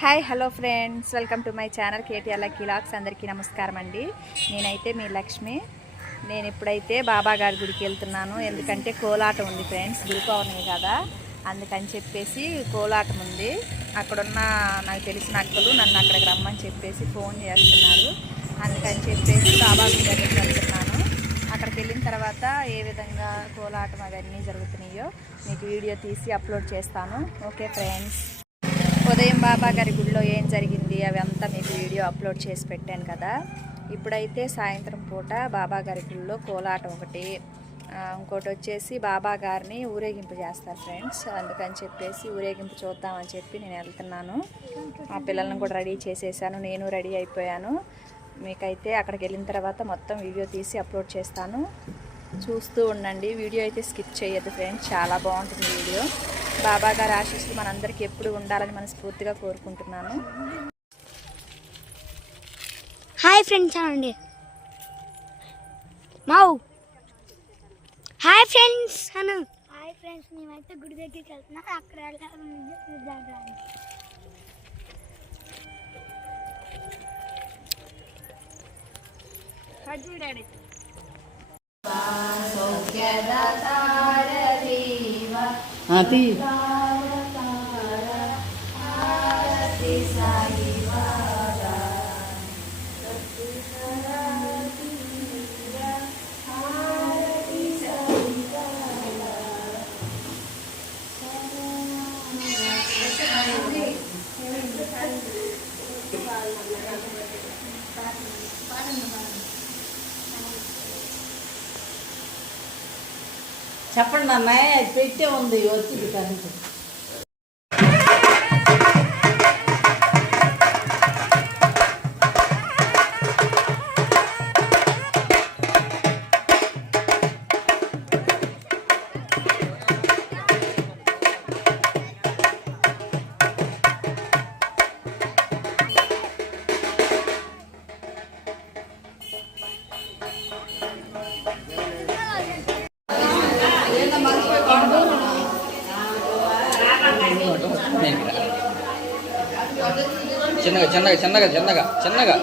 Hi hello friends, welcome to my channel KTR lucky vlogs. అందరికీ నమస్కారం అండి. నేనైతే మీ లక్ష్మి. నేను ఇప్పుడైతే బాబా గారి గుడికి వెళ్తున్నాను. ఎందుకంటే కోలాటం ఉంది ఫ్రెండ్స్, గురు పౌర్ణమి కదా, అందుకని చెప్పేసి కోలాటం ఉంది. అక్కడున్న నాకు తెలిసిన అక్కలు నన్ను అక్కడికి రమ్మని చెప్పేసి ఫోన్ చేస్తున్నారు. అందుకని చెప్పేసి బాబా గుడి దగ్గరికి వెళ్తున్నాను. అక్కడికి వెళ్ళిన తర్వాత ఏ విధంగా కోలాటం అవన్నీ జరుగుతున్నాయో మీకు వీడియో తీసి అప్లోడ్ చేస్తాను. Okay friends. ఉదయం బాబా గారి గుడిలో ఏం జరిగింది అవి అంతా మీకు వీడియో అప్లోడ్ చేసి పెట్టాను కదా. ఇప్పుడైతే సాయంత్రం పూట బాబా గారి గుడిలో కోలాటం ఒకటి, ఇంకోటి వచ్చేసి బాబా గారిని ఊరేగింపు చేస్తారు ఫ్రెండ్స్. అందుకని చెప్పేసి ఊరేగింపు చూద్దామని చెప్పి నేను వెళ్తున్నాను. ఆ పిల్లలను కూడా రెడీ చేసేసాను, నేను రెడీ అయిపోయాను. మీకైతే అక్కడికి వెళ్ళిన తర్వాత మొత్తం వీడియో తీసి అప్లోడ్ చేస్తాను, చూస్తూ ఉండండి. వీడియో అయితే స్కిప్ చేయొద్దు ఫ్రెండ్స్, చాలా బాగుంటుంది వీడియో. బాబా గారి ఆశీస్సులు మనందరికీ ఎప్పుడు ఉండాలని మనస్ఫూర్తిగా కోరుకుంటున్నాను. హాయ్ ఫ్రెండ్స్ అండి, మావు హాయ్ ఫ్రెండ్స్ అను. హాయ్ ఫ్రెండ్స్, మేమైతే గుడి దగ్గరికి వెళ్తున్నా. అక్కడ అది చెప్పండి అన్నయ్య, పెట్టే ఉంది వచ్చింది కరెంటు. చిన్నగా చిన్నగా చిన్నగా చిన్నగా చిన్నగా